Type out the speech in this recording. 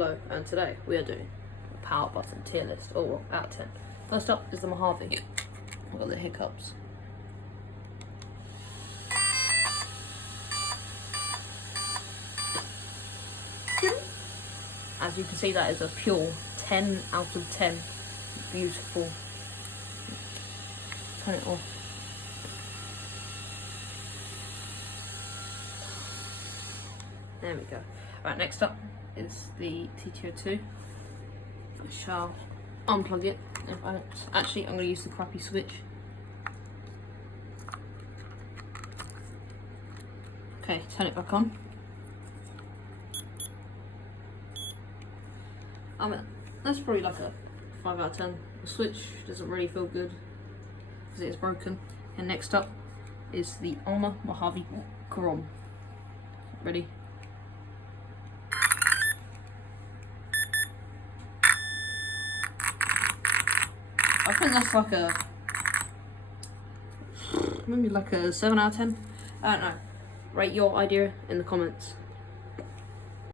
Hello, and today we are doing a power button tier list, or well, out of 10. First up is the Mojave. I've got the hiccups. As you can see, that is a pure 10 out of 10. Beautiful. Turn it off. There we go. Right, next up is the teir. I shall unplug it. Actually, I'm going to use the crappy switch. Okay, turn it back on. I mean, that's probably like a 5 out of 10. The switch doesn't really feel good because it's broken. And next up is the Mojave Chrome. Ready? I think that's like a, maybe like a 7 out of 10. I don't know. Rate your idea in the comments.